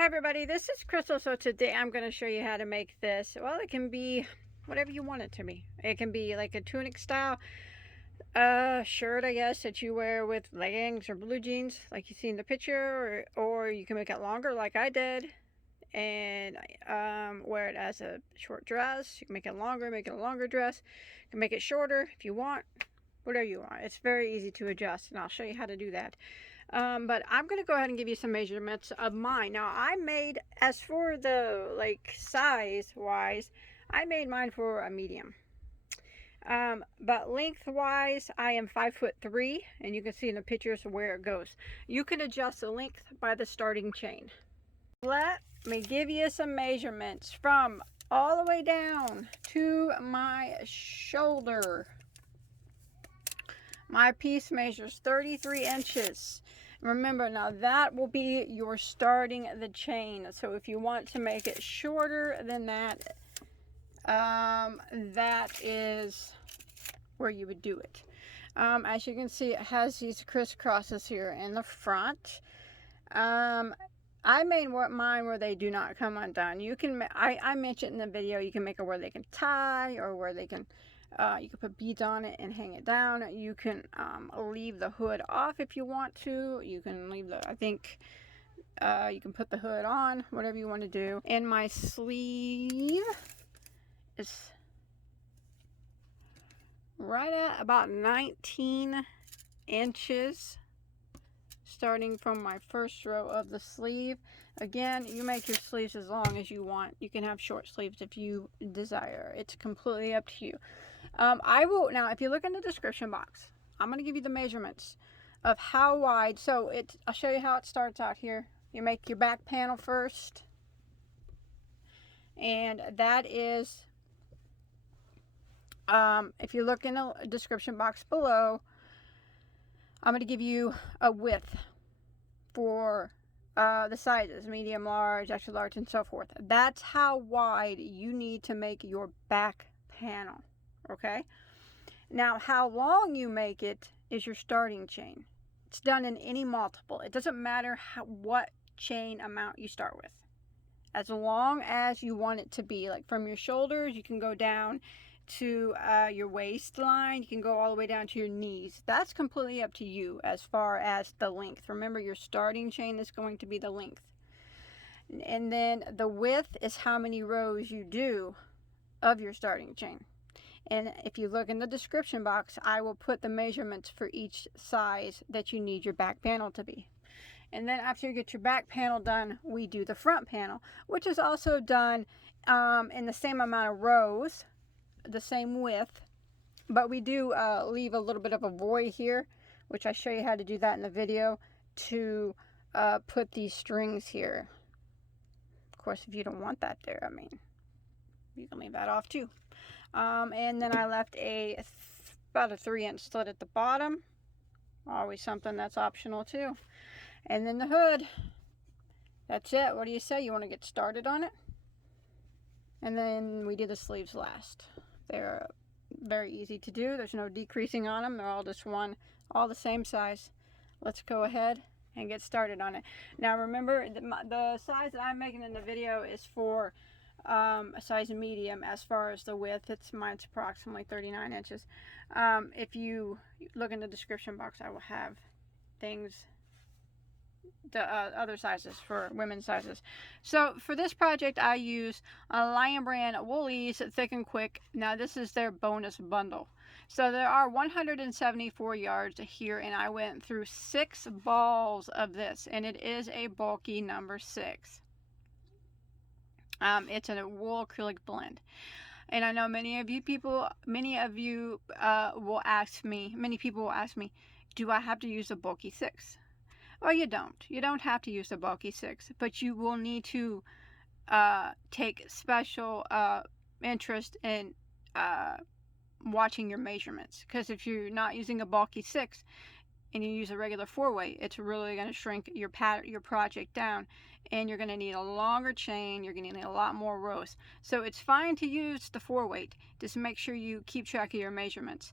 Hi everybody, this is Crystal. So today I'm going to show you how to make this. Well, it can be whatever you want it to be. It can be like a tunic style shirt, I guess, that you wear with leggings or blue jeans like you see in the picture, or you can make it longer like I did and wear it as a short dress. You can make it longer, make it a longer dress. You can make it shorter if you want, whatever you want. It's very easy to adjust, and I'll show you how to do that. But I'm going to go ahead and give you some measurements of mine. Now, I made, as for the, like, size-wise, I made mine for a medium. But length-wise, I am 5'3", and you can see in the pictures where it goes. You can adjust the length by the starting chain. Let me give you some measurements from all the way down to my shoulder. My piece measures 33 inches. Remember, now that will be your starting the chain. So if you want to make it shorter than that, that is where you would do it. As you can see, it has these crisscrosses here in the front. I made mine where they do not come undone. You can, I mentioned in the video, you can make it where they can tie, or where they can, you can put beads on it and hang it down. You can leave the hood off if you want to. You can leave the, I think, you can put the hood on, whatever you want to do. And my sleeve is right at about 19 inches. Starting from my first row of the sleeve. Again, you make your sleeves as long as you want. You can have short sleeves if you desire. It's completely up to you. I will, now if you look in the description box, I'm going to give you the measurements of how wide. So I'll show you how it starts out here. You make your back panel first, and that is, if you look in the description box below, I'm going to give you a width for the sizes, medium, large, extra large, and so forth. That's how wide you need to make your back panel, okay? Now, how long you make it is your starting chain. It's done in any multiple. It doesn't matter what chain amount you start with. As long as you want it to be, like from your shoulders, you can go down to your waistline. You can go all the way down to your knees. That's completely up to you as far as the length. Remember, your starting chain is going to be the length. And then the width is how many rows you do of your starting chain. And if you look in the description box, I will put the measurements for each size that you need your back panel to be. And then after you get your back panel done, we do the front panel, which is also done in the same amount of rows, the same width, but we do leave a little bit of a void here, which I show you how to do that in the video, to put these strings here. Of course, if you don't want that there, I mean, you can leave that off too. And then I left about a 3-inch slit at the bottom. Always something that's optional too. And then the hood. That's it. What do you say? You want to get started on it? And then we do the sleeves last. They're very easy to do. There's no decreasing on them. They're all just all the same size. Let's go ahead and get started on it. Now remember, the size that I'm making in the video is for a size medium. As far as the width, mine's approximately 39 inches. If you look in the description box, I will have things, the other sizes for women's sizes. So for this project, I use a Lion Brand Woolies Thick and Quick. Now this is their bonus bundle. So there are 174 yards here, and I went through 6 balls of this, and it is a bulky number 6. It's a wool acrylic blend. And I know many people will ask me, do I have to use a bulky 6? Well, you don't. You don't have to use a bulky 6, but you will need to take special interest in watching your measurements. Because if you're not using a bulky 6 and you use a regular 4-way, it's really going to shrink your project down, and you're going to need a longer chain. You're going to need a lot more rows. So it's fine to use the 4-weight. Just make sure you keep track of your measurements.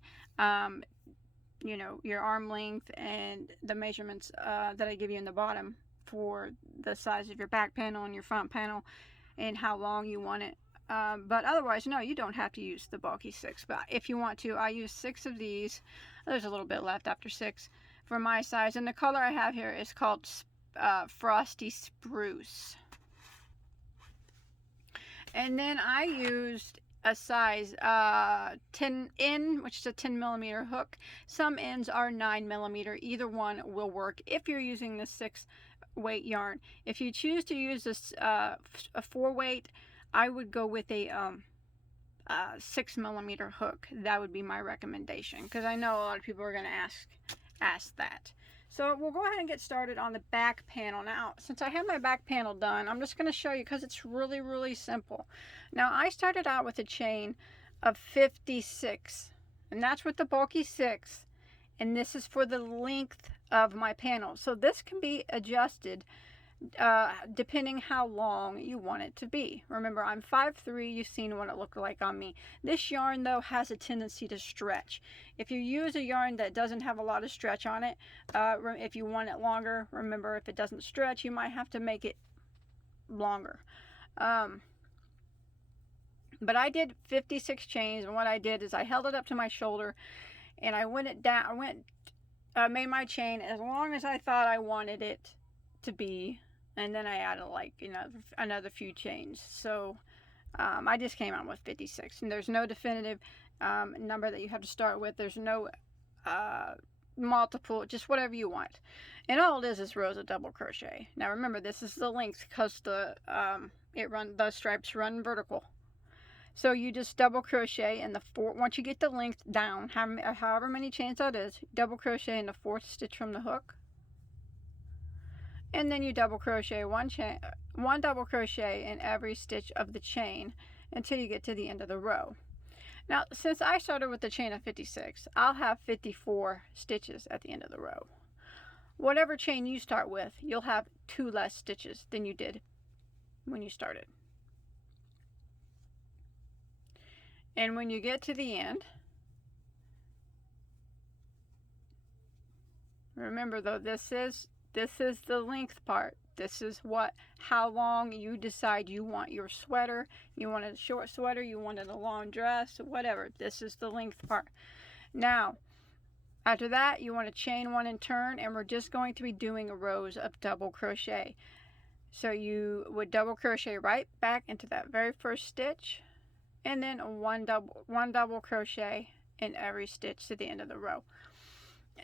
You know, your arm length and the measurements that I give you in the bottom for the size of your back panel and your front panel and how long you want it. But otherwise, no, you don't have to use the bulky 6. But if you want to, I use 6 of these. There's a little bit left after 6 for my size. And the color I have here is called Frosty Spruce. And then I used a size 10 in, which is a 10 millimeter hook. Some ends are 9 millimeter. Either one will work if you're using the 6 weight yarn. If you choose to use this a 4 weight, I would go with a 6 millimeter hook. That would be my recommendation, because I know a lot of people are going to ask that. So we'll go ahead and get started on the back panel. Now, since I have my back panel done, I'm just going to show you because it's really, really simple. Now, I started out with a chain of 56, and that's with the bulky 6, and this is for the length of my panel. So this can be adjusted depending how long you want it to be. Remember, I'm 5'3", you've seen what it looked like on me. This yarn, though, has a tendency to stretch. If you use a yarn that doesn't have a lot of stretch on it, if you want it longer, remember, if it doesn't stretch, you might have to make it longer. But I did 56 chains, and what I did is I held it up to my shoulder, and I went it down. Made my chain as long as I thought I wanted it to be, and then I added, like, you know, another few chains. So I just came out with 56, and there's no definitive number that you have to start with. There's no multiple, just whatever you want. And all it is rows of double crochet. Now remember, this is the length because the stripes run vertical. So you just double crochet in the once you get the length down, however many chains that is, double crochet in the 4th stitch from the hook. And then you double crochet one double crochet in every stitch of the chain until you get to the end of the row. Now, since I started with the chain of 56, I'll have 54 stitches at the end of the row. Whatever chain you start with, you'll have 2 less stitches than you did when you started. And when you get to the end, remember though, this is the length part. This is how long you decide you want your sweater. You want a short sweater, you want a long dress, whatever. This is the length part. Now, after that, you want to chain 1 and turn, and we're just going to be doing rows of double crochet. So you would double crochet right back into that very first stitch, and then one double crochet in every stitch to the end of the row.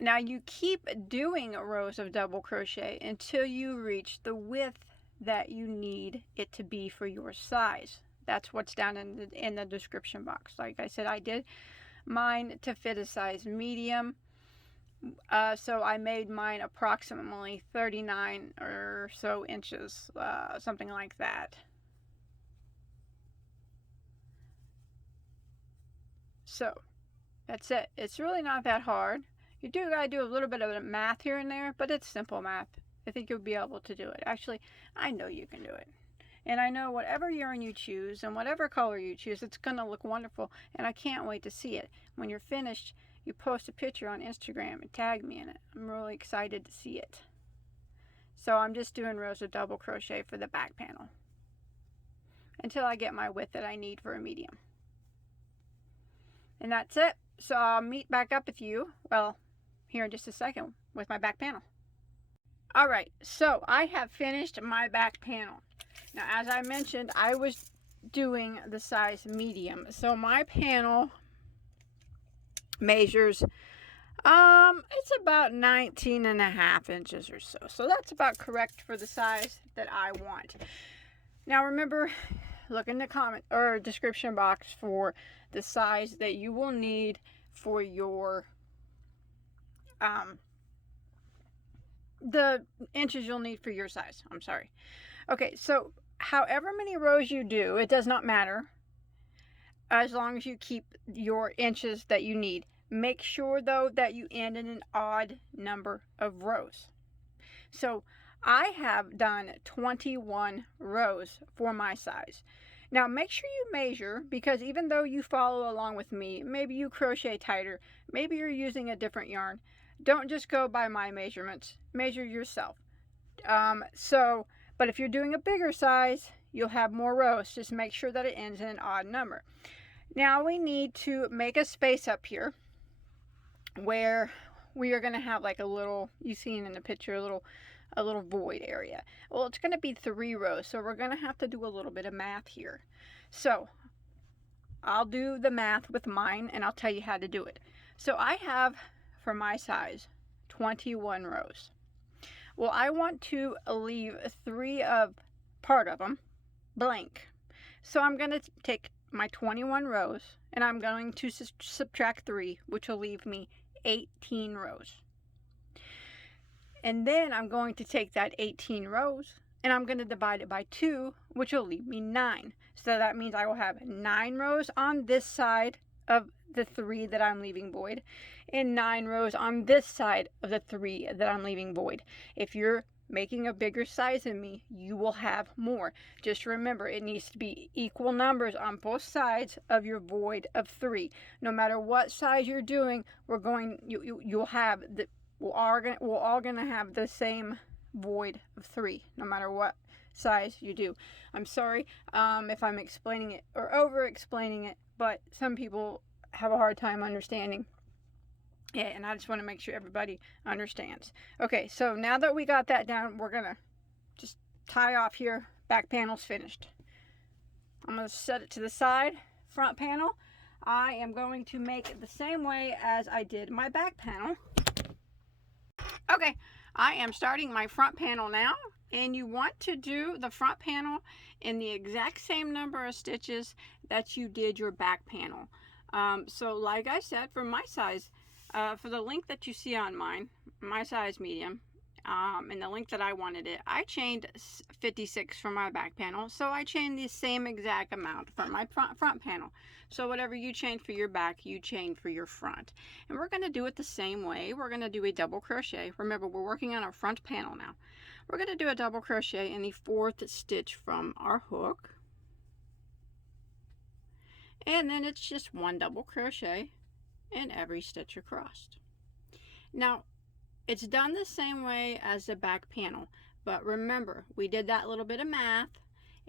Now you keep doing rows of double crochet until you reach the width that you need it to be for your size. That's what's down in the description box. Like I said, I did mine to fit a size medium. So I made mine approximately 39 or so inches, something like that. So that's it. It's really not that hard. You do gotta do a little bit of math here and there, but it's simple math. I think you'll be able to do it. Actually, I know you can do it. And I know whatever yarn you choose and whatever color you choose, it's gonna look wonderful. And I can't wait to see it. When you're finished, you post a picture on Instagram and tag me in it. I'm really excited to see it. So I'm just doing rows of double crochet for the back panel until I get my width that I need for a medium. And that's it. So I'll meet back up with you, well, here in just a second with my back panel. Alright, so I have finished my back panel. Now, as I mentioned, I was doing the size medium. So my panel measures, it's about 19.5 inches or so. So that's about correct for the size that I want. Now remember, look in the comment or description box for the size that you will need for your the inches you'll need for your size. I'm sorry. Okay, so however many rows you do, it does not matter as long as you keep your inches that you need. Make sure though that you end in an odd number of rows. So I have done 21 rows for my size. Now make sure you measure, because even though you follow along with me, maybe you crochet tighter, maybe you're using a different yarn, don't just go by my measurements. Measure yourself. But if you're doing a bigger size, you'll have more rows. Just make sure that it ends in an odd number. Now we need to make a space up here where we are going to have like a little, you seen in the picture, a little void area. Well, it's going to be 3 rows, so we're going to have to do a little bit of math here. So I'll do the math with mine and I'll tell you how to do it. So I have, for my size, 21 rows. Well, I want to leave part of them blank. So I'm going to take my 21 rows and I'm going to subtract 3, which will leave me 18 rows. And then I'm going to take that 18 rows and I'm going to divide it by 2, which will leave me 9. So that means I will have 9 rows on this side of the 3 that I'm leaving void, and 9 rows on this side of the 3 that I'm leaving void. If you're making a bigger size than me, you will have more. Just remember, it needs to be equal numbers on both sides of your void of 3. No matter what size you're doing, you'll have the we're all gonna have the same void of 3, no matter what size you do. I'm sorry if I'm explaining it or over explaining it, but some people have a hard time understanding. Yeah, and I just want to make sure everybody understands. Okay, so now that we got that down, we're gonna just tie off here. Back panel's finished. I'm gonna set it to the side. Front panel, I am going to make it the same way as I did my back panel. Okay, I am starting my front panel now, and you want to do the front panel in the exact same number of stitches that you did your back panel. So like I said, for my size, for the length that you see on mine, my size medium, and the length that I wanted it, I chained 56 for my back panel, so I chained the same exact amount for my front panel. So whatever you chain for your back, you chain for your front. And we're going to do it the same way. We're going to do a double crochet. Remember, we're working on our front panel now. We're going to do a double crochet in the 4th stitch from our hook. And then it's just 1 double crochet in every stitch across. Now, it's done the same way as the back panel, but remember, we did that little bit of math,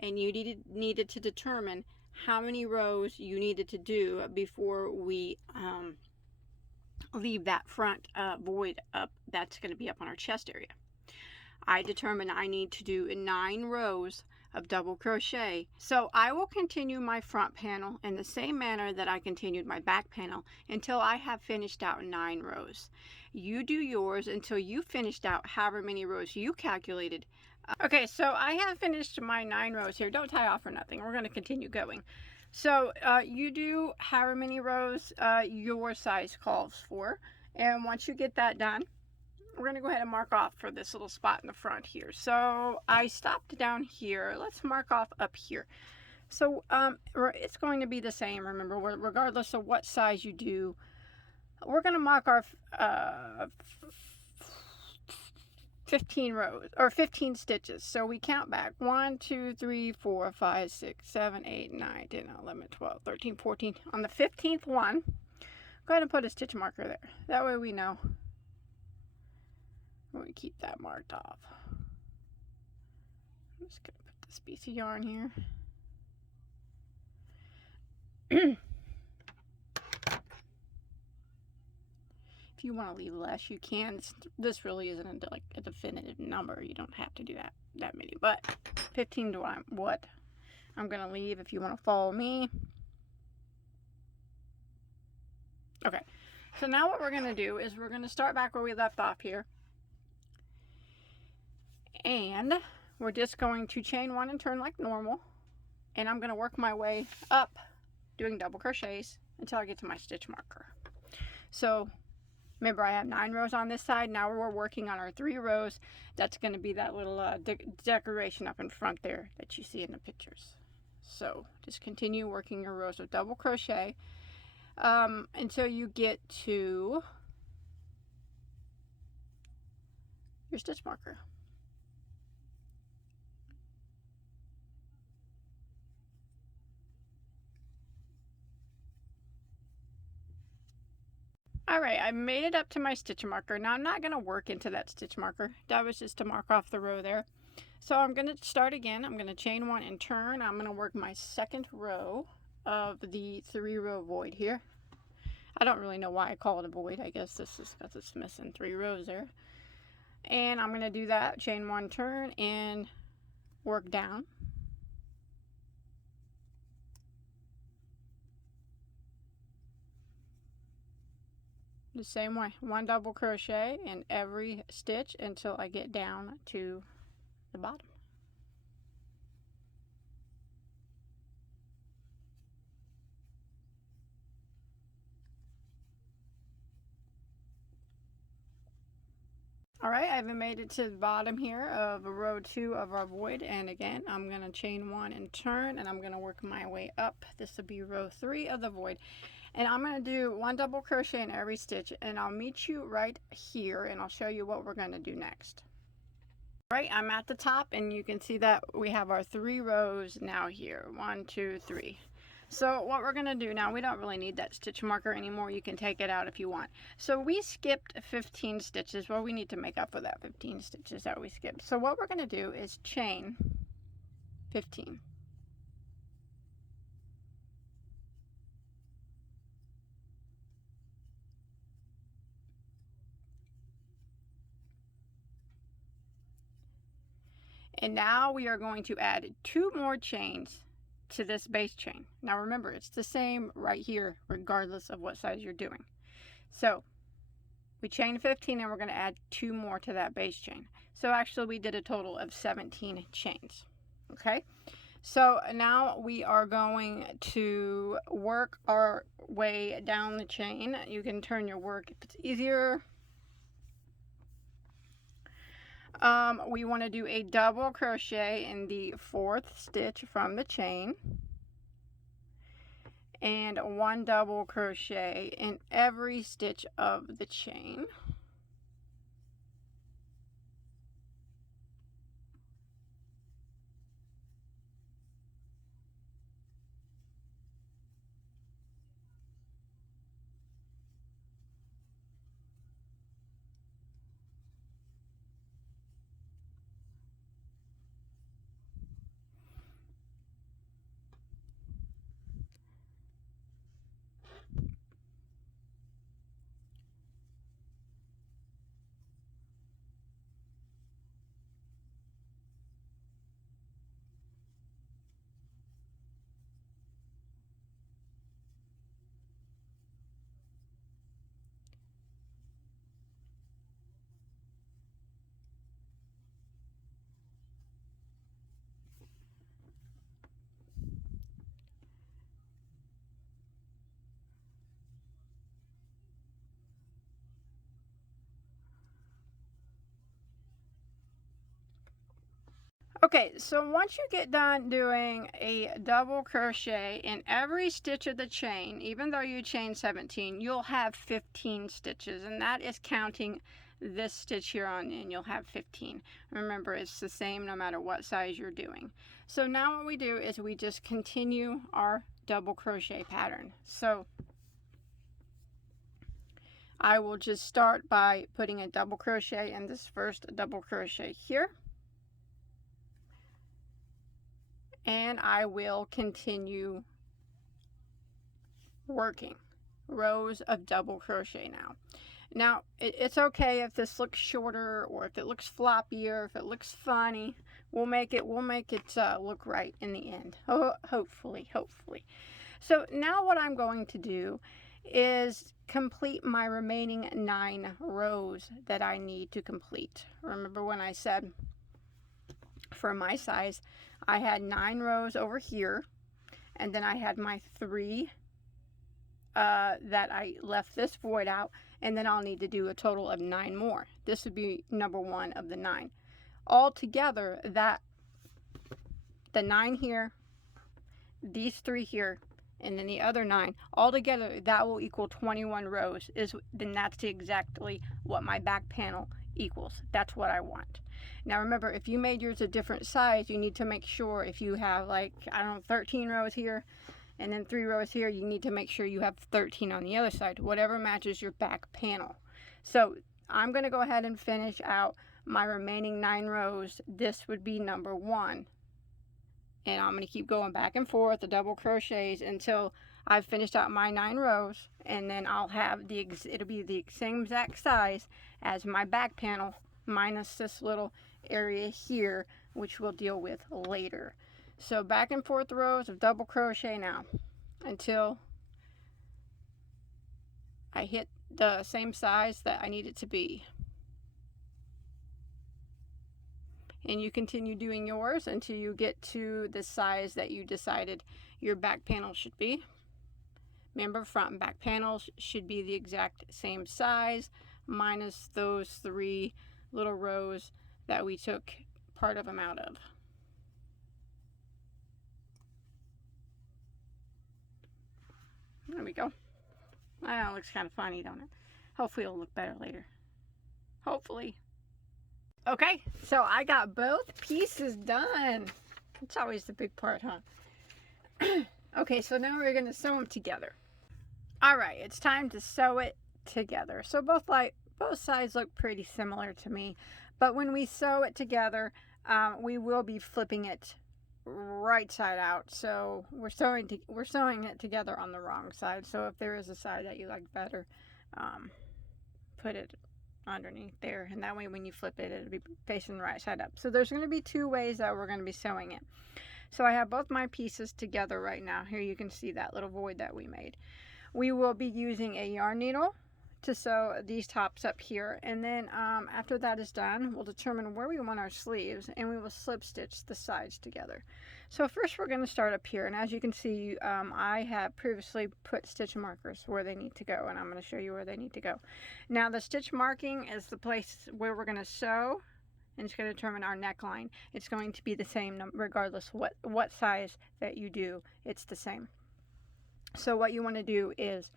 and you needed to determine how many rows you needed to do before we leave that front void up that's going to be up on our chest area. I determined I need to do 9 rows of double crochet, so I will continue my front panel in the same manner that I continued my back panel until I have finished out 9 rows. You do yours until you finished out however many rows you calculated. Okay, so I have finished my 9 rows here. Don't tie off or nothing. We're going to continue going. So you do however many rows your size calls for, and once you get that done, we're going to go ahead and mark off for this little spot in the front here. So I stopped down here. Let's mark off up here. So it's going to be the same, remember, regardless of what size you do. We're going to mark our 15 rows or 15 stitches. So we count back 1, 2, 3, 4, 5, 6, 7, 8, 9, 10, 11, 12, 13, 14. On the 15th one, go ahead and put a stitch marker there. That way we know. We keep that marked off. I'm just going to put this piece of yarn here. If you want to leave less, you can. This really isn't like a definitive number. You don't have to do that many. But 15 to what I'm going to leave if you want to follow me. Okay. So now what we're going to do is we're going to start back where we left off here. And we're just going to chain 1 and turn like normal, and I'm going to work my way up doing double crochets until I get to my stitch marker. So remember, I have 9 rows on this side. Now we're working on our 3 rows. That's going to be that little decoration up in front there that you see in the pictures. So just continue working your rows of double crochet until you get to your stitch marker. Alright, I made it up to my stitch marker. Now I'm not going to work into that stitch marker. That was just to mark off the row there. So I'm going to start again. I'm going to chain one and turn. I'm going to work my second row of the 3-row void here. I don't really know why I call it a void. I guess this is because it's missing 3 rows there. And I'm going to do that, chain one, turn, and work down. The same way, 1 double crochet in every stitch until I get down to the bottom. Alright, I haven't made it to the bottom here of row 2 of our void, and again I'm going to chain one and turn, and I'm going to work my way up. This will be row 3 of the void, and I'm going to do 1 double crochet in every stitch, and I'll meet you right here and I'll show you what we're going to do next. Right, I'm at the top, and you can see that we have our 3 rows now here. 1, 2, 3. So what we're going to do now, we don't really need that stitch marker anymore. You can take it out if you want. So we skipped 15 stitches. Well, we need to make up for that 15 stitches that we skipped. So what we're going to do is chain 15. And now we are going to add 2 more chains to this base chain. Now remember, it's the same right here regardless of what size you're doing. So we chain 15 and we're going to add 2 more to that base chain. So actually we did a total of 17 chains. Okay, so now we are going to work our way down the chain. You can turn your work if it's easier. We want to do a double crochet in the 4th stitch from the chain, and 1 double crochet in every stitch of the chain. Okay, so once you get done doing a double crochet in every stitch of the chain, even though you chain 17, you'll have 15 stitches, and that is counting this stitch here on in. You'll have 15. Remember, it's the same no matter what size you're doing. So now what we do is we just continue our double crochet pattern. So I will just start by putting a double crochet in this first double crochet here. And I will continue working rows of double crochet now. Now, it's okay if this looks shorter, or if it looks floppier, if it looks funny. We'll make it look right in the end. Hopefully. So now what I'm going to do is complete my remaining 9 rows that I need to complete. Remember when I said for my size, I had 9 rows over here, and then I had my 3 that I left this void out, and then I'll need to do a total of 9 more. This would be number 1 of the 9. All together, that the 9 here, these 3 here, and then the other 9, all together that will equal 21 rows. Then that's exactly what my back panel equals. That's what I want. Now remember, if you made yours a different size, you need to make sure if you have, like, I don't know, 13 rows here, and then 3 rows here. You need to make sure you have 13 on the other side, whatever matches your back panel. So I'm going to go ahead and finish out my remaining 9 rows. This would be number 1, and I'm going to keep going back and forth the double crochets until I've finished out my 9 rows, and then I'll have it'll be the same exact size as my back panel, minus this little area here, which we'll deal with later. So back and forth rows of double crochet now until I hit the same size that I need it to be. And you continue doing yours until you get to the size that you decided your back panel should be. Remember, front and back panels should be the exact same size, minus those 3 little rows that we took part of them out of. There we go. I know, it looks kind of funny, don't it? Hopefully it'll look better later. Hopefully. Okay, so I got both pieces done. It's always the big part, huh? Okay, so now we're going to sew them together. All right, it's time to sew it together. So both sides look pretty similar to me, but when we sew it together, we will be flipping it right side out. So we're sewing it together on the wrong side. So if there is a side that you like better, put it underneath there, and that way when you flip it, it'll be facing the right side up. So there's going to be 2 ways that we're going to be sewing it. So I have both my pieces together right now. Here you can see that little void that we made. We will be using a yarn needle to sew these tops up here, and then after that is done, we'll determine where we want our sleeves, and we will slip stitch the sides together. So first we're going to start up here, and as you can see, I have previously put stitch markers where they need to go, and I'm going to show you where they need to go. Now the stitch marking is the place where we're going to sew, and it's going to determine our neckline. It's going to be the same regardless what size that you do, it's the same. So what you want to do is,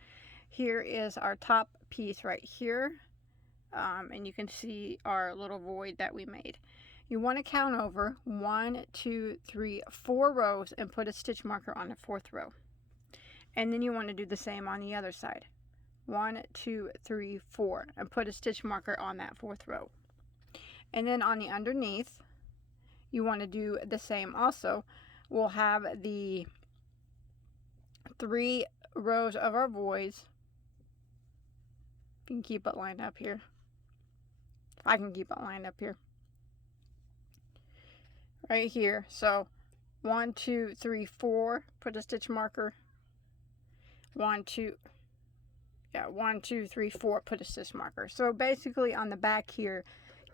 here is our top piece right here, and you can see our little void that we made. You want to count over 1, 2, 3, 4 rows and put a stitch marker on the 4th row. And then you want to do the same on the other side. 1, 2, 3, 4, and put a stitch marker on that 4th row. And then on the underneath, you want to do the same also. We'll have the 3 rows of our voids. If you can keep it lined up here. If I can keep it lined up here. Right here. So 1, 2, 3, 4. Put a stitch marker. 1, 2, 3, 4. Put a stitch marker. So basically on the back here,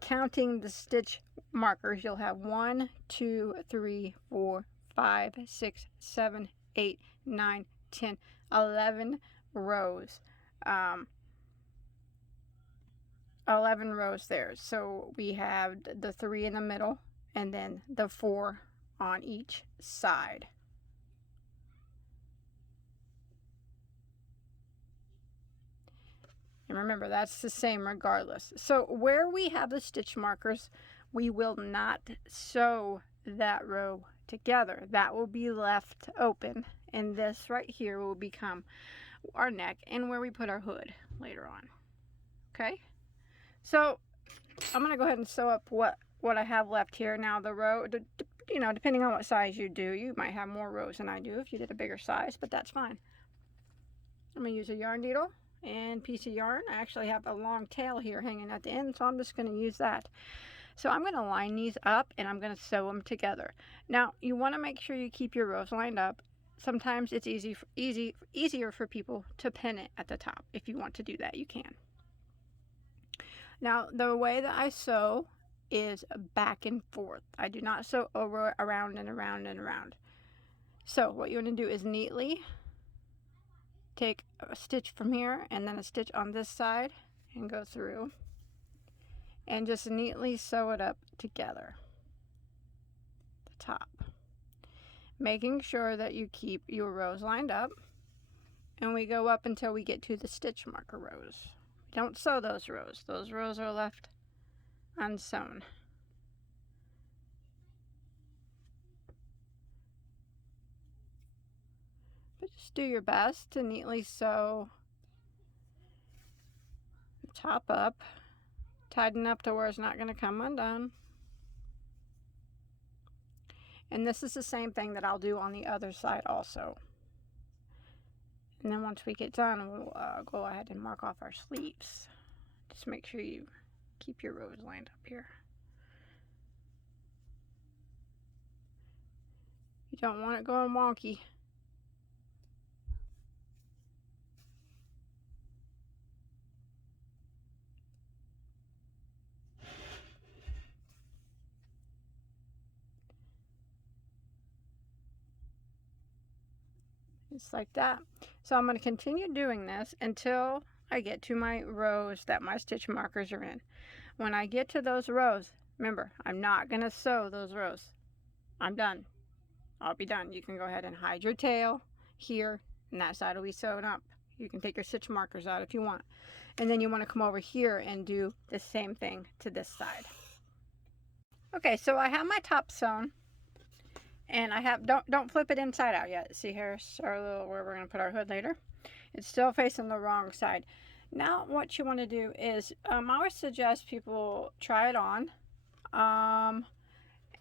counting the stitch markers, you'll have 1, 2, 3, 4, 5, 6, 7, 8, 9, 10, 11 rows. 11 rows there. So we have the 3 in the middle and then the 4 on each side. And remember, that's the same regardless. So where we have the stitch markers, we will not sew that row together. That will be left open, and this right here will become our neck and where we put our hood later on. Okay, so I'm going to go ahead and sew up what I have left here. Now the row, you know, depending on what size you do, you might have more rows than I do if you did a bigger size, but that's fine. I'm going to use a yarn needle and piece of yarn. I actually have a long tail here hanging at the end, so I'm just going to use that. So I'm going to line these up and I'm going to sew them together. Now you want to make sure you keep your rows lined up. Sometimes it's easier for people to pin it at the top. If you want to do that, you can. Now the way that I sew is back and forth. I do not sew over, around, and around and around. So what you want to do is neatly take a stitch from here and then a stitch on this side and go through and just neatly sew it up together, the top, making sure that you keep your rows lined up, and we go up until we get to the stitch marker rows. Don't sew those rows. Those rows are left unsewn. Just do your best to neatly sew the top up, tighten up to where it's not going to come undone. And this is the same thing that I'll do on the other side also. And then once we get done, we'll go ahead and mark off our sleeves. Just make sure you keep your rows lined up here. You don't want it going wonky. Just like that. So I'm going to continue doing this until I get to my rows that my stitch markers are in. When I get to those rows, remember, I'm not going to sew those rows. I'm done. I'll be done. You can go ahead and hide your tail here, and that side will be sewn up. You can take your stitch markers out if you want. And then you want to come over here and do the same thing to this side. Okay, so I have my top sewn. And I have, don't flip it inside out yet. See, here's our little, where we're going to put our hood later. It's still facing the wrong side. Now what you want to do is, I always suggest people try it on.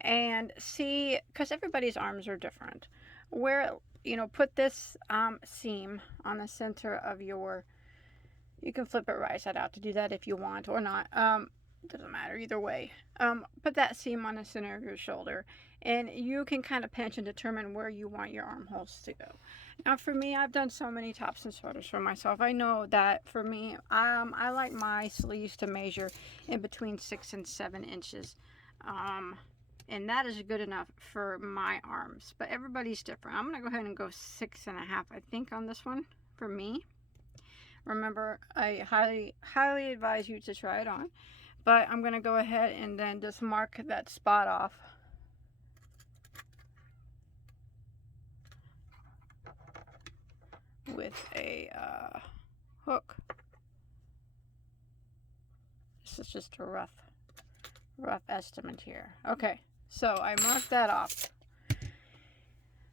And see, because everybody's arms are different. Where, you know, put this seam on the center of your, you can flip it right side out to do that if you want or not. Doesn't matter either way. Put that seam on the center of your shoulder, and you can kind of pinch and determine where you want your armholes to go. Now for me, I've done so many tops and sweaters for myself. I know that for me, I like my sleeves to measure in between 6 and 7 inches. And that is good enough for my arms, but everybody's different. I'm going to go ahead and go 6.5, I think, on this one for me. Remember, I highly advise you to try it on. But I'm going to go ahead and then just mark that spot off. With a hook. This is just a rough estimate here. Okay, so I marked that off.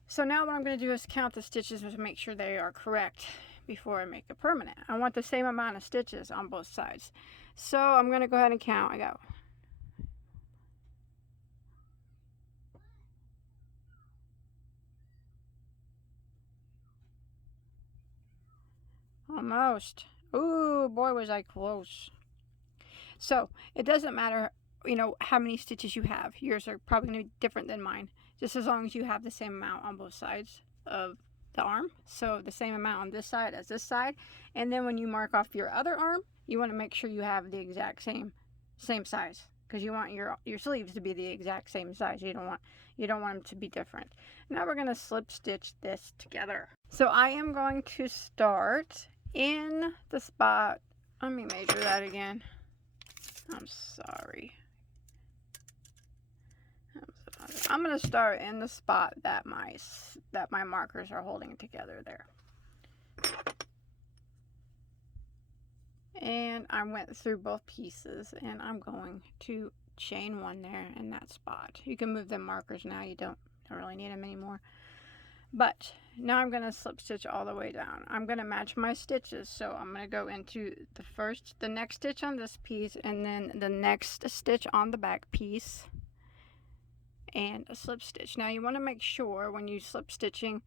So now what I'm going to do is count the stitches to make sure they are correct before I make it permanent. I want the same amount of stitches on both sides. So I'm going to go ahead and count. I got almost. Ooh, boy, was I close. So it doesn't matter, you know, how many stitches you have. Yours are probably going to be different than mine. Just as long as you have the same amount on both sides of the arm. So the same amount on this side as this side. And then when you mark off your other arm, you want to make sure you have the exact same size, because you want your sleeves to be the exact same size. You don't want them to be different. Now we're going to slip stitch this together. So I am going to start in the spot. Let me measure that again. I'm sorry. I'm going to start in the spot that my markers are holding together there. And I went through both pieces, and I'm going to chain one there in that spot. You can move the markers now. You don't really need them anymore. But now I'm going to slip stitch all the way down. I'm going to match my stitches. So I'm going to go into the next stitch on this piece, and then the next stitch on the back piece, and a slip stitch. Now you want to make sure when you slip stitching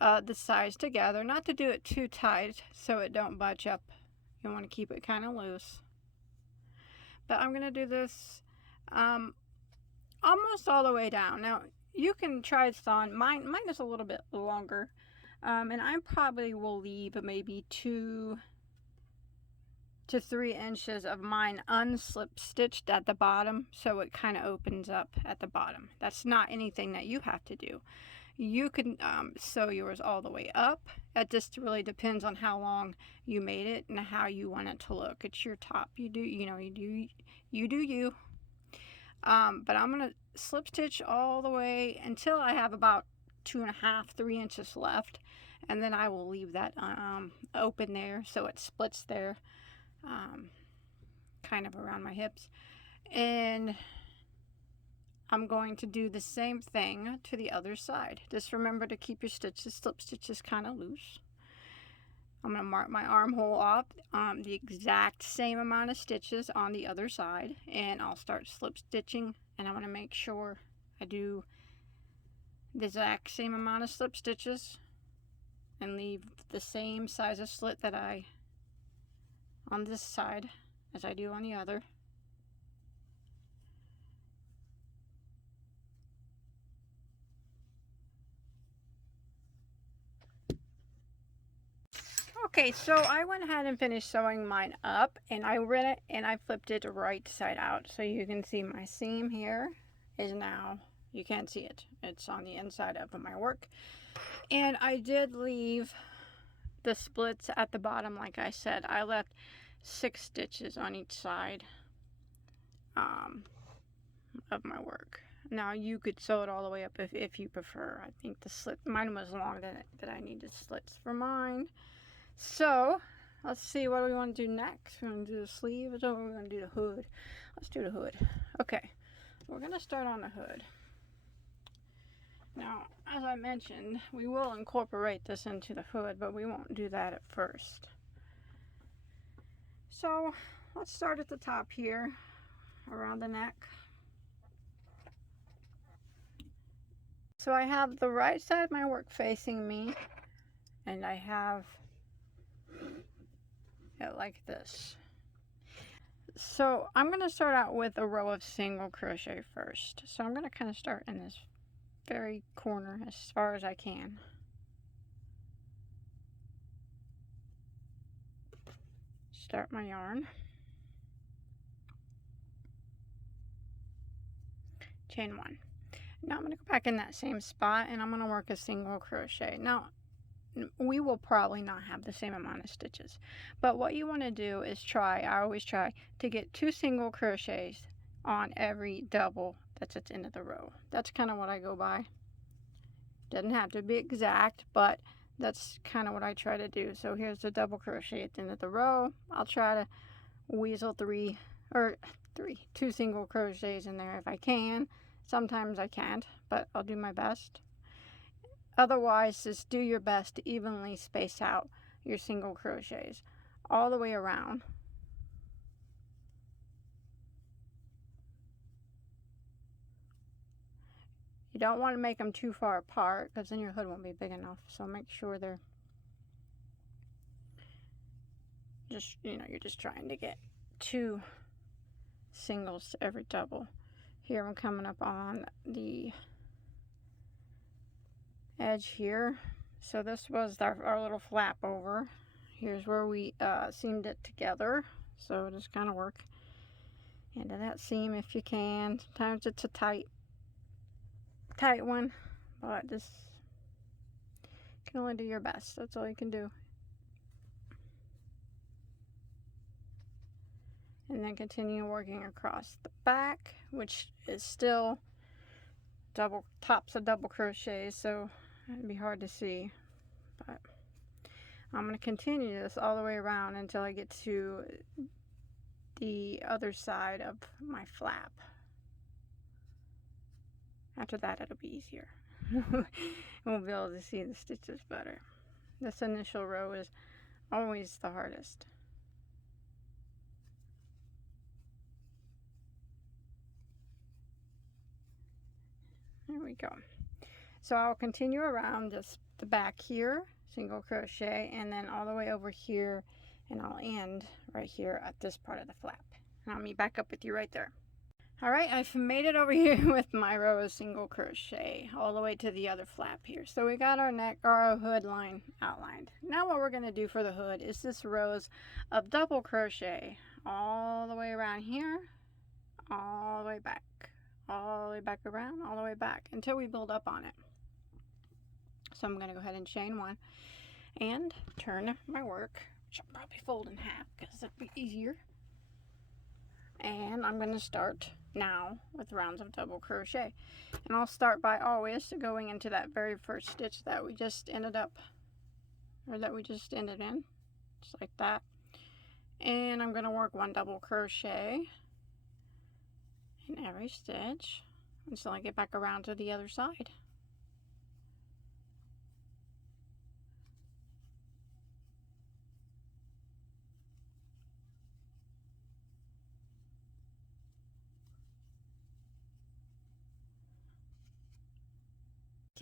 the sides together not to do it too tight so it don't bunch up. You want to keep it kind of loose. But I'm going to do this almost all the way down. Now you can try this on. Mine is a little bit longer, and I probably will leave maybe 2 to 3 inches of mine unslip stitched at the bottom, so it kind of opens up at the bottom. That's not anything that you have to do. You can sew yours all the way up. It just really depends on how long you made it and how you want it to look. It's your top. You do you. But I'm gonna slip stitch all the way until I have about 2.5, 3 inches left, and then I will leave that open there so it splits there, kind of around my hips. And I'm going to do the same thing to the other side. Just remember to keep your stitches, slip stitches kind of loose. I'm going to mark my armhole off the exact same amount of stitches on the other side, and I'll start slip stitching, and I want to make sure I do the exact same amount of slip stitches and leave the same size of slit that I on this side as I do on the other. Okay, so I went ahead and finished sewing mine up, and I read it and I flipped it right side out, so you can see my seam here is now, you can't see it, it's on the inside of my work. And I did leave the splits at the bottom. Like I said, I left 6 stitches on each side of my work. Now you could sew it all the way up if you prefer. I think the slit, mine was long that I needed slits for mine. So let's see, what do we want to do next? We're going to do the sleeves, or we're going to do the hood? Let's do the hood. Okay, we're going to start on the hood. Now, as I mentioned, we will incorporate this into the hood, but we won't do that at first. So let's start at the top here, around the neck. So I have the right side of my work facing me, and I have it like this. So I'm going to start out with a row of single crochet first. So I'm going to kind of start in this very corner as far as I can. Start my yarn. Chain 1. Now I'm going to go back in that same spot, and I'm going to work a single crochet. Now we will probably not have the same amount of stitches, but what you want to do is try, I always try to get 2 single crochets on every double that's at the end of the row. That's kind of what I go by. Doesn't have to be exact, but that's kind of what I try to do. So here's the double crochet at the end of the row. I'll try to weasel 2 single crochets in there if I can. Sometimes I can't, but I'll do my best. Otherwise, just do your best to evenly space out your single crochets all the way around. You don't want to make them too far apart, because then your hood won't be big enough. So make sure they're just, you're just trying to get 2 singles to every double. Here I'm coming up on the edge here. So this was our little flap over. Here's where we seamed it together. So just kind of work into that seam if you can. Sometimes it's a tight one, but just can only do your best. That's all you can do. And then continue working across the back, which is still tops of double crochets, so it'd be hard to see, but I'm going to continue this all the way around until I get to the other side of my flap. After that, it'll be easier. We'll be able to see the stitches better. This initial row is always the hardest. There we go. So I'll continue around just the back here, single crochet, and then all the way over here, and I'll end right here at this part of the flap. And I'll meet back up with you right there. Alright, I've made it over here with my row of single crochet all the way to the other flap here. So we got our hood line outlined. Now what we're going to do for the hood is this rows of double crochet all the way around here, all the way back, all the way back around, all the way back until we build up on it. So I'm going to go ahead and chain 1 and turn my work, which I'll probably fold in half because it'll be easier. And I'm going to start now with rounds of double crochet, and I'll start by always going into that very first stitch that we just ended in, just like that. And I'm going to work 1 double crochet in every stitch, until I get back around to the other side.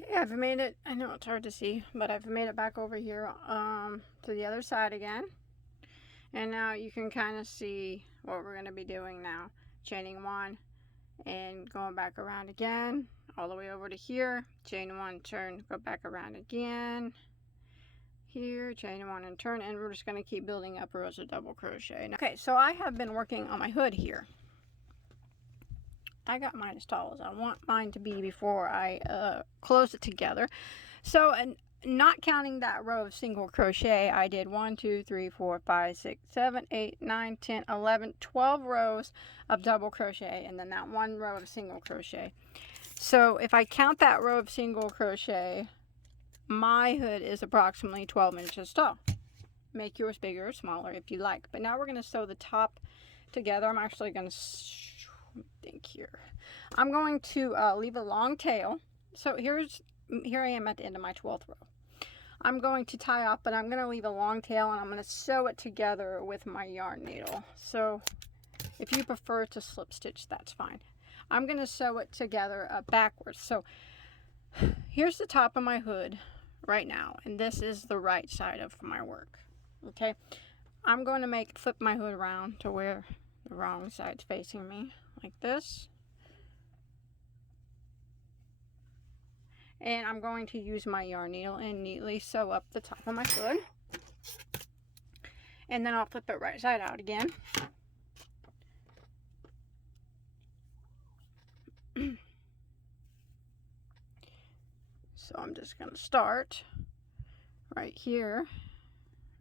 Okay, I've made it, I know it's hard to see, but I've made it back over here to the other side again. And now you can kind of see what we're going to be doing now. Chaining 1 and going back around again, all the way over to here. Chain 1, turn, go back around again. Here, chain 1 and turn, and we're just going to keep building up rows of double crochet. Okay, so I have been working on my hood here. I got mine as tall as I want mine to be before I close it together. So, and not counting that row of single crochet, I did 1, 2, 3, 4, 5, 6, 7, 8, 9, 10, 11, 12 rows of double crochet, and then that one row of single crochet. So if I count that row of single crochet, my hood is approximately 12 inches tall. Make yours bigger or smaller if you like. But now we're going to sew the top together. I'm actually going to think here. I'm going to leave a long tail. So here I am at the end of my 12th row. I'm going to tie off, but I'm going to leave a long tail, and I'm going to sew it together with my yarn needle. So if you prefer to slip stitch, that's fine. I'm going to sew it together backwards. So here's the top of my hood right now, and this is the right side of my work. Okay, I'm going to flip my hood around to where the wrong side's facing me, like this. And I'm going to use my yarn needle and neatly sew up the top of my hood. And then I'll flip it right side out again. So I'm just going to start right here,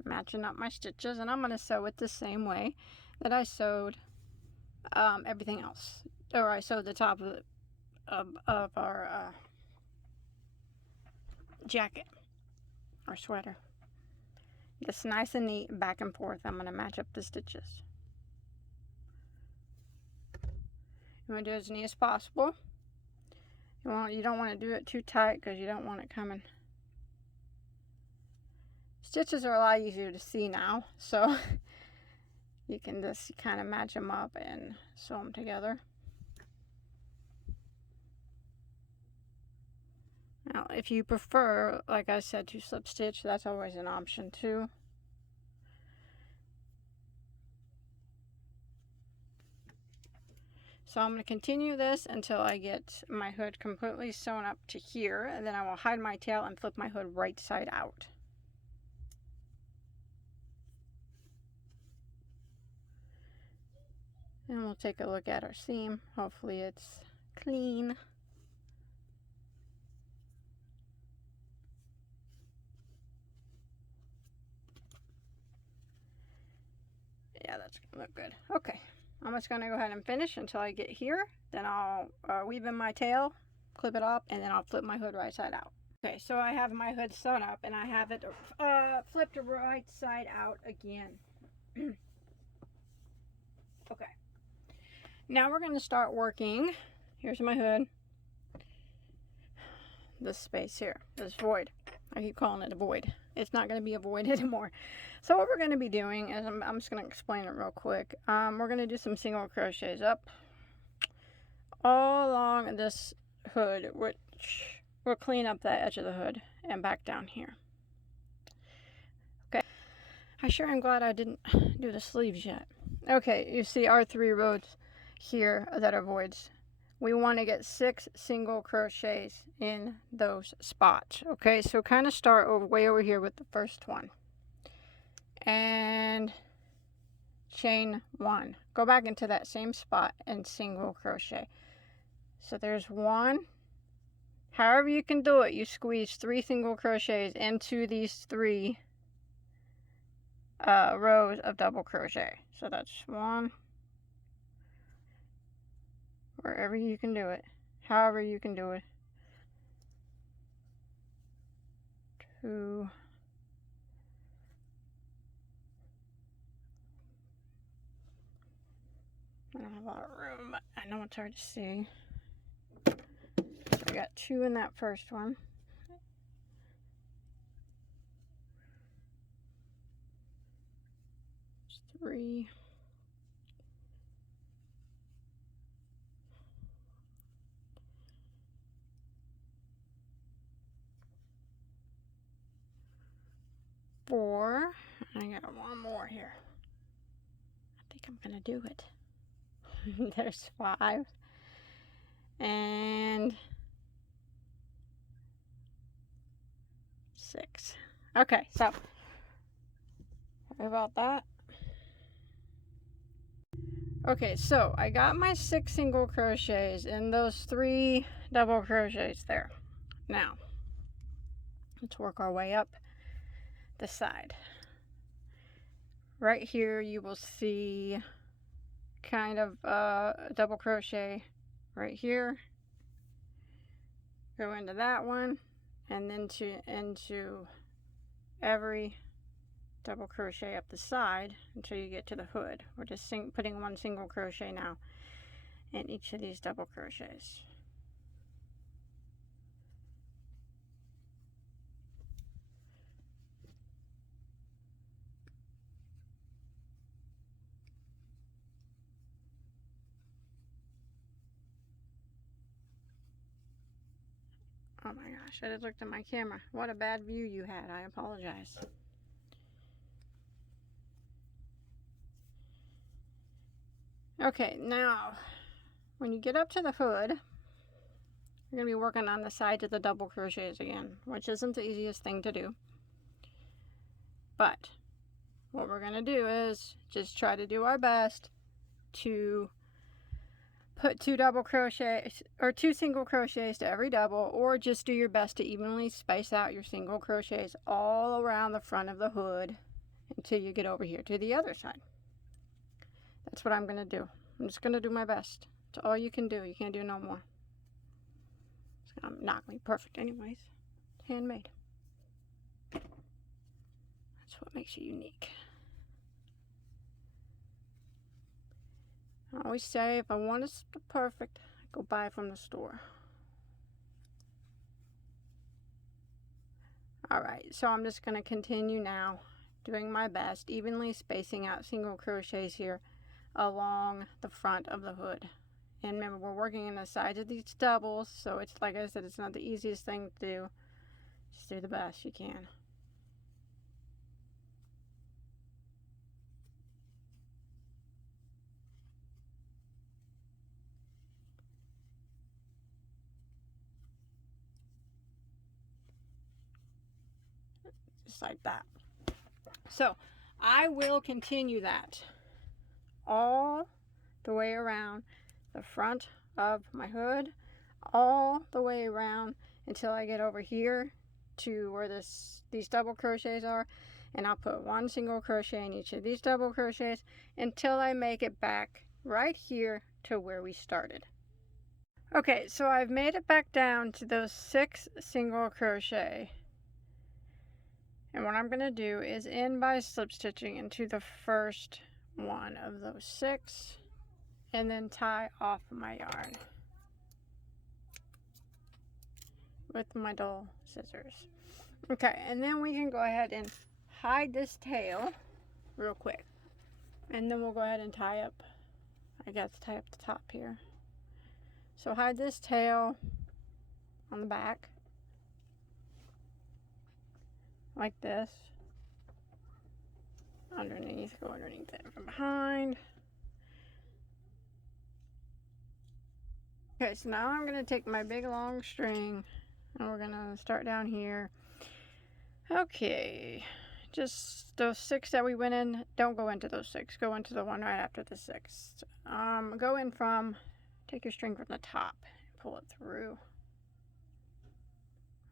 matching up my stitches, and I'm going to sew it the same way that I sewed everything else. Or I sewed the top of our jacket or sweater. Just nice and neat, back and forth. I'm going to match up the stitches. You want to do it as neat as possible. You don't want to do it too tight because you don't want it coming. Stitches are a lot easier to see now, so you can just kind of match them up and sew them together. Now, if you prefer, like I said, to slip stitch, that's always an option too. So I'm going to continue this until I get my hood completely sewn up to here, and then I will hide my tail and flip my hood right side out. And we'll take a look at our seam. Hopefully it's clean. Yeah, that's gonna look good. Okay, I'm just gonna go ahead and finish until I get here. Then I'll weave in my tail, clip it up, and then I'll flip my hood right side out. Okay, so I have my hood sewn up, and I have it flipped right side out again. Okay, now we're going to start working. Here's my hood. This space here, this void. I keep calling it a void. It's not going to be a void anymore. So what we're going to be doing is, I'm just going to explain it real quick. We're going to do some single crochets up all along this hood, which will clean up that edge of the hood, and back down here. Okay, I sure am glad I didn't do the sleeves yet. Okay, you see our 3 rows here that are voids. We want to get 6 single crochets in those spots. Okay, so kind of start way over here with the first one. And chain 1. Go back into that same spot and single crochet. So there's 1. However you can do it, you squeeze 3 single crochets into these 3 rows of double crochet. So that's 1. Wherever you can do it, however you can do it. 2. I don't have a lot of room, but I know it's hard to see. I got 2 in that first one. There's 3. Four. I got 1 more here. I think I'm gonna do it. There's 5. And 6. Okay, so sorry about that. Okay, so I got my 6 single crochets and those 3 double crochets there. Now, let's work our way up the side. Right here you will see kind of a double crochet right here. Go into that one and then into every double crochet up the side until you get to the hood. We're just putting 1 single crochet now in each of these double crochets. Oh my gosh, I just looked at my camera. What a bad view you had. I apologize. Okay, now when you get up to the hood, you're going to be working on the sides of the double crochets again, which isn't the easiest thing to do. But what we're going to do is just try to do our best to put 2 double crochets or 2 single crochets to every double, or just do your best to evenly space out your single crochets all around the front of the hood until you get over here to the other side. That's what I'm going to do. I'm just going to do my best. It's all you can do. You can't do no more. It's not going to be perfect anyways. It's handmade. That's what makes you unique. I always say if I want it perfect, I go buy it from the store. Alright, so I'm just going to continue now doing my best, evenly spacing out single crochets here along the front of the hood. And remember, we're working in the sides of these doubles, so it's like I said, it's not the easiest thing to do. Just do the best you can. Just like that. So I will continue that all the way around the front of my hood, all the way around until I get over here to where these double crochets are, and I'll put 1 single crochet in each of these double crochets until I make it back right here to where we started. Okay, so I've made it back down to those 6 single crochet. And what I'm going to do is end by slip stitching into the first one of those 6 and then tie off my yarn with my dull scissors. Okay, and then we can go ahead and hide this tail real quick. And then we'll go ahead and tie up, I guess, tie up the top here. So hide this tail on the back. Like this. Underneath, go underneath it from behind. Okay, so now I'm going to take my big long string and we're going to start down here. Okay, just those 6 that we went in, don't go into those 6. Go into the one right after the 6. Go in from, take your string from the top, pull it through.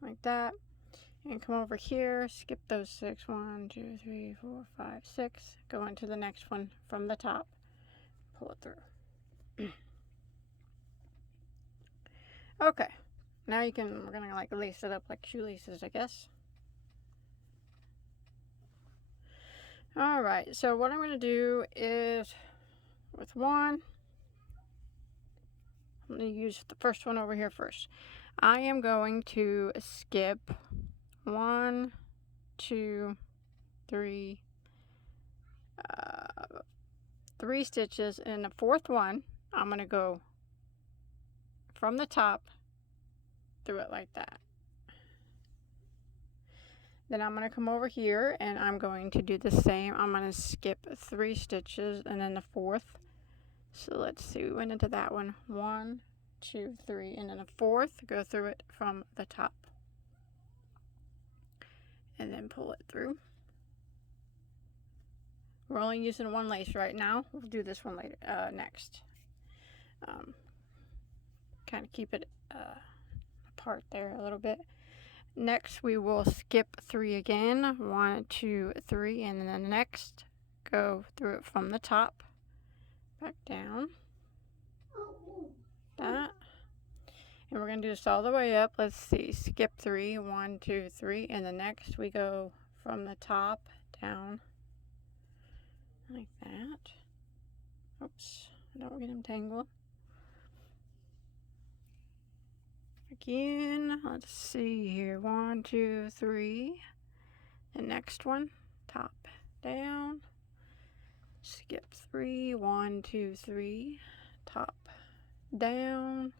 Like that. And come over here, skip those 6. 1, 2, 3, 4, 5, 6. Go into the next one from the top. Pull it through. Okay. Now you can, we're gonna like lace it up like shoelaces, I guess. Alright, so what I'm gonna do is with 1, I'm gonna use the first one over here first. I am going to skip 1, 2, 3, 3 stitches. And the fourth one, I'm going to go from the top through it like that. Then I'm going to come over here and I'm going to do the same. I'm going to skip 3 stitches and then the fourth. So let's see, we went into that one. 1, 2, 3, and then the fourth, go through it from the top. And then pull it through. We're only using one lace right now. We'll do this one later, next. Kind of keep it apart there a little bit. Next, we will skip 3 again. 1, 2, 3, and then the next, go through it from the top, back down. That. And we're going to do this all the way up. Let's see, skip 3, 1, 2, 3, and the next we go from the top down like that. Oops, don't get them tangled. Again, let's see here, 1, 2, 3. The next one, top down. Skip 3, 1, 2, 3. Top down.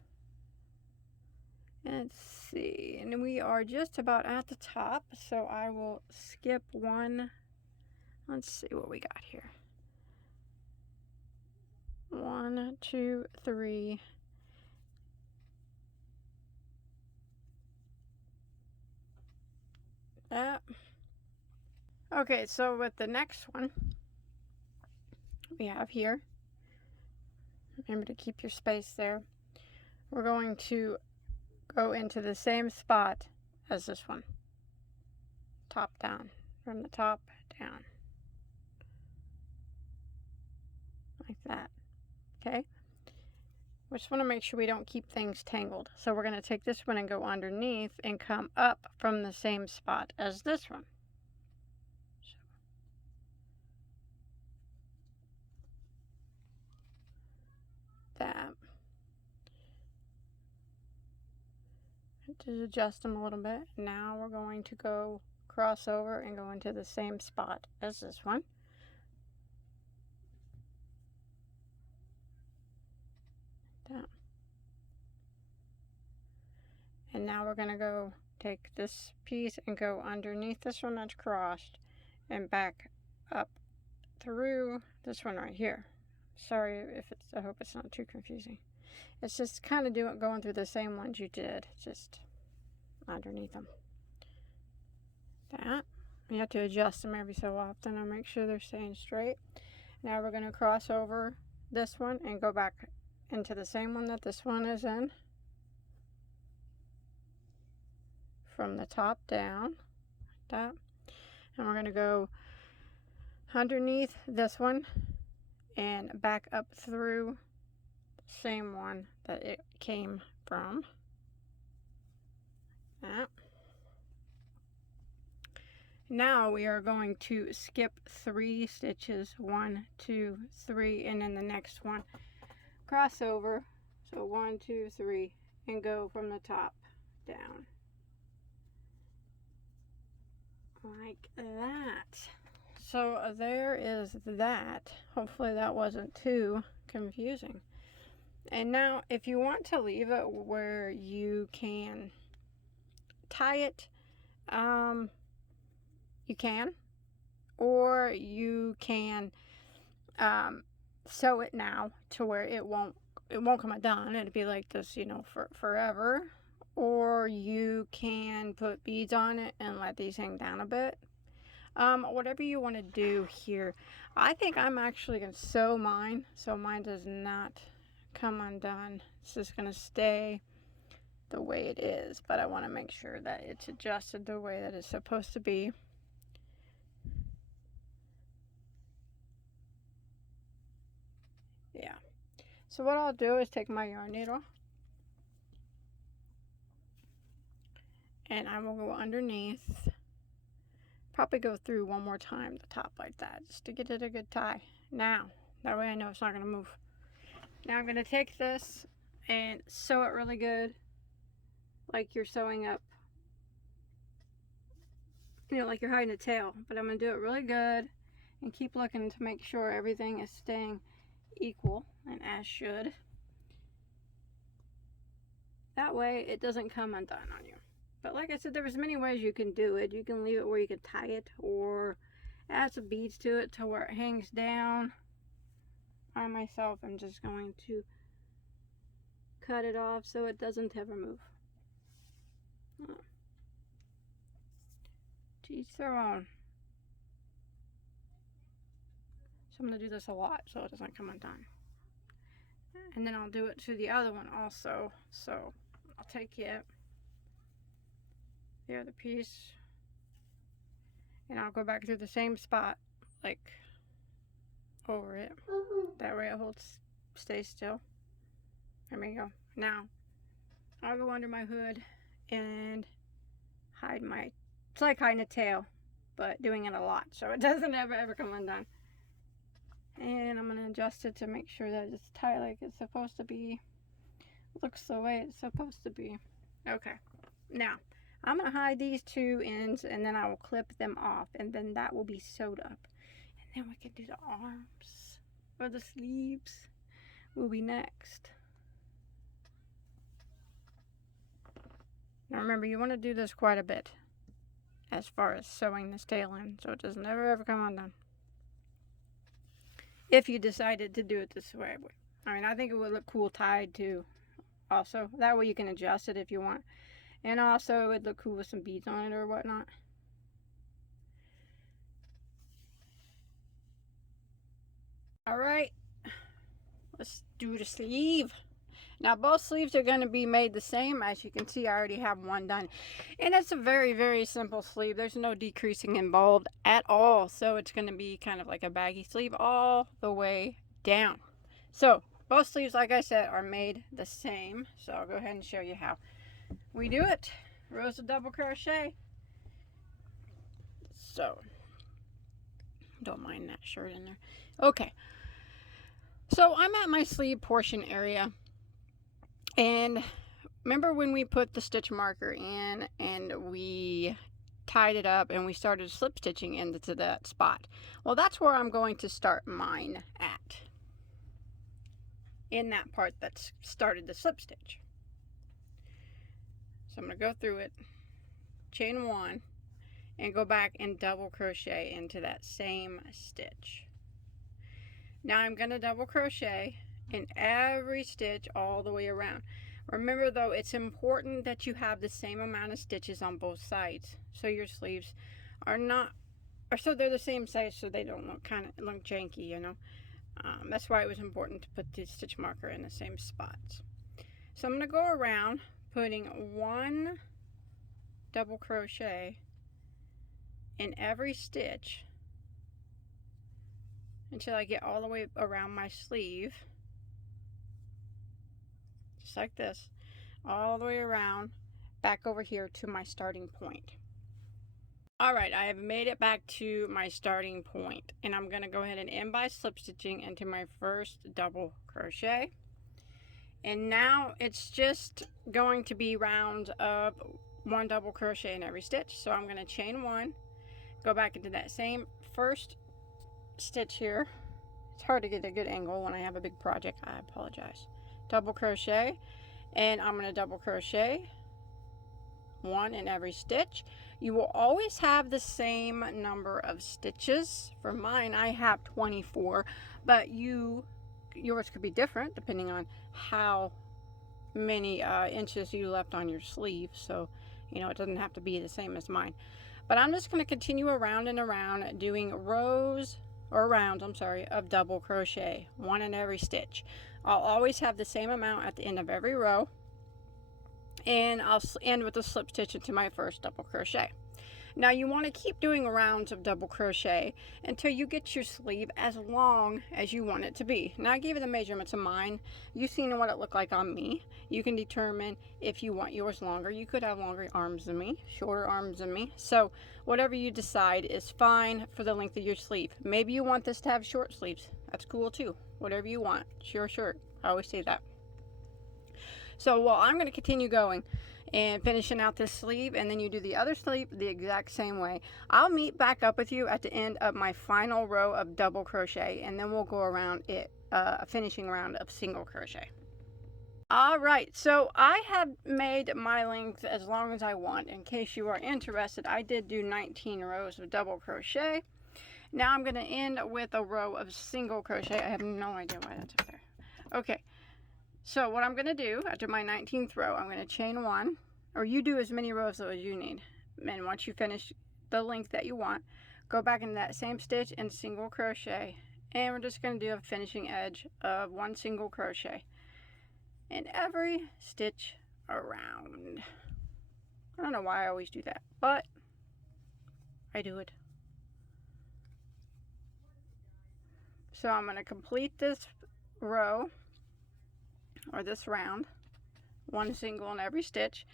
Let's see, and we are just about at the top, so I will skip 1. Let's see what we got here. 1, 2, 3. That. Okay, so with the next one we have here, remember to keep your space there. We're going to go into the same spot as this one. Top down, from the top down. Like that. Okay? We just want to make sure we don't keep things tangled. So we're going to take this one and go underneath and come up from the same spot as this one. That. To adjust them a little bit. Now we're going to go cross over and go into the same spot as this one. That. And now we're going to go take this piece and go underneath this one that's crossed and back up through this one right here. Sorry if it's, I hope it's not too confusing. It's just kind of going through the same ones you did, just underneath them. That. You have to adjust them every so often and make sure they're staying straight. Now we're going to cross over this one and go back into the same one that this one is in. From the top down, like that. And we're going to go underneath this one and back up through the same one that it came from. That. Now we are going to skip 3 stitches, 1, 2, 3, and then the next one cross over. So 1, 2, 3, and go from the top down. Like that. So there is that. Hopefully that wasn't too confusing. And now if you want to leave it where you can tie it, you can, or you can sew it now to where it won't come undone. It'll be like this, you know, for forever. Or you can put beads on it and let these hang down a bit. Whatever you want to do here. I think I'm actually going to sew mine so mine does not come undone. It's just going to stay the way it is, but I want to make sure that it's adjusted the way that it's supposed to be. Yeah. So what I'll do is take my yarn needle and I will go underneath, probably go through one more time the top like that, just to get it a good tie. Now, that way I know it's not going to move. Now I'm going to take this and sew it really good, like you're sewing up, you know, like you're hiding a tail. But I'm going to do it really good and keep looking to make sure everything is staying equal and as should. That way it doesn't come undone on you. But like I said, there's many ways you can do it. You can leave it where you can tie it or add some beads to it to where it hangs down. I myself am just going to cut it off so it doesn't ever move. To each their own. So I'm going to do this a lot so it doesn't come undone. And then I'll do it to the other one also. So I'll take it, the other piece, and I'll go back through the same spot, like over it. That way it holds, stays still. There we go. Now I'll go under my hood and hide my, it's like hiding a tail, but doing it a lot so it doesn't ever come undone. And I'm going to adjust it to make sure that it's tight like it's supposed to be. Looks the way it's supposed to be. Okay. Now, I'm going to hide these two ends and then I will clip them off. And then that will be sewed up. And then we can do the arms or the sleeves will be next. Now remember, you want to do this quite a bit as far as sewing this tail in so it does never ever come undone. If you decided to do it this way. I mean, I think it would look cool tied too. Also, that way you can adjust it if you want. And also, it would look cool with some beads on it or whatnot. Alright, let's do the sleeve. Now, both sleeves are going to be made the same. As you can see, I already have one done. And it's a very simple sleeve. There's no decreasing involved at all. So it's going to be kind of like a baggy sleeve all the way down. So, both sleeves, like I said, are made the same. So, I'll go ahead and show you how we do it. Rows of double crochet. So, don't mind that shirt in there. Okay. So, I'm at my sleeve portion area. And remember when we put the stitch marker in and we tied it up and we started slip stitching into that spot? Well, that's where I'm going to start mine at. In that part that started the slip stitch. So I'm going to go through it, chain one, and go back and double crochet into that same stitch. Now I'm going to double crochet in every stitch all the way around. Remember though, it's important that you have the same amount of stitches on both sides so your sleeves are not, or so they're the same size so they don't look look janky, you know. That's why it was important to put the stitch marker in the same spots. So I'm going to go around putting one double crochet in every stitch until I get all the way around my sleeve. Just like this, all the way around, back over here to my starting point. Alright, I have made it back to my starting point, and I'm going to go ahead and end by slip stitching into my first double crochet. And now it's just going to be rounds of one double crochet in every stitch. So I'm going to chain one, go back into that same first stitch here. It's hard to get a good angle when I have a big project, I apologize. Double crochet, and I'm going to double crochet one in every stitch. You will always have the same number of stitches. For mine, I have 24, but yours could be different depending on how many inches you left on your sleeve. So, you know, it doesn't have to be the same as mine. But I'm just going to continue around and around doing rows, or rounds, I'm sorry, of double crochet, one in every stitch. I'll always have the same amount at the end of every row, and I'll end with a slip stitch into my first double crochet. Now you want to keep doing rounds of double crochet until you get your sleeve as long as you want it to be. Now I gave you the measurements of mine. You've seen what it looked like on me. You can determine if you want yours longer. You could have longer arms than me, shorter arms than me. So whatever you decide is fine for the length of your sleeve. Maybe you want this to have short sleeves. That's cool too. Whatever you want. It's your shirt. I always say that. So, well, I'm going to continue going and finishing out this sleeve, and then you do the other sleeve the exact same way. I'll meet back up with you at the end of my final row of double crochet, and then we'll go around it a finishing round of single crochet. Alright, so I have made my length as long as I want. In case you are interested, I did do 19 rows of double crochet. Now I'm going to end with a row of single crochet. I have no idea why that's up there. Okay, so what I'm going to do after my 19th row, I'm going to chain one, or you do as many rows as you need. And once you finish the length that you want, go back in that same stitch and single crochet. And we're just going to do a finishing edge of one single crochet in every stitch around. I don't know why I always do that, but I do it. So I'm going to complete this row, or this round, one single in every stitch,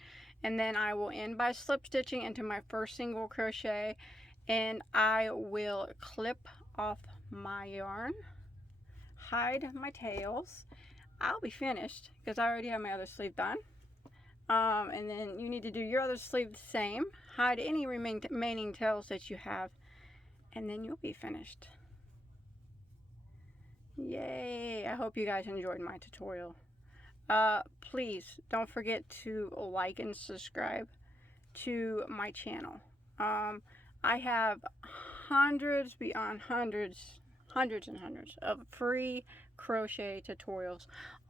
and then I will end by slip stitching into my first single crochet, and I will clip off my yarn, hide my tails. I'll be finished because I already have my other sleeve done. And then you need to do your other sleeve the same. Hide any remaining tails that you have, and then you'll be finished. Yay! I hope you guys enjoyed my tutorial. Please don't forget to like and subscribe to my channel. I have hundreds beyond hundreds and hundreds of free crochet tutorials,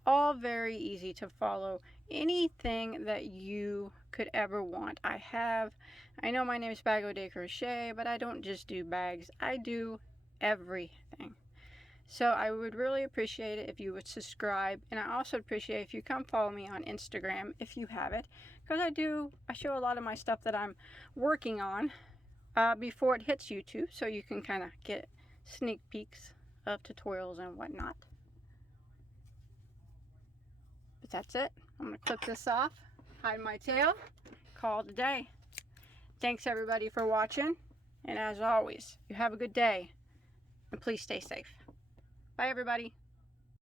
all very easy to follow. Anything that you could ever want, I know my name is Bagoday Crochet, but I don't just do bags, I do everything. So I would really appreciate it if you would subscribe, and I also appreciate if you come follow me on Instagram if you have it, because I show a lot of my stuff that I'm working on before it hits YouTube, so you can kind of get sneak peeks of tutorials and whatnot. But that's it. I'm going to clip this off, hide my tail, call it a day. Thanks everybody for watching, and as always, you have a good day, and please stay safe. Bye everybody.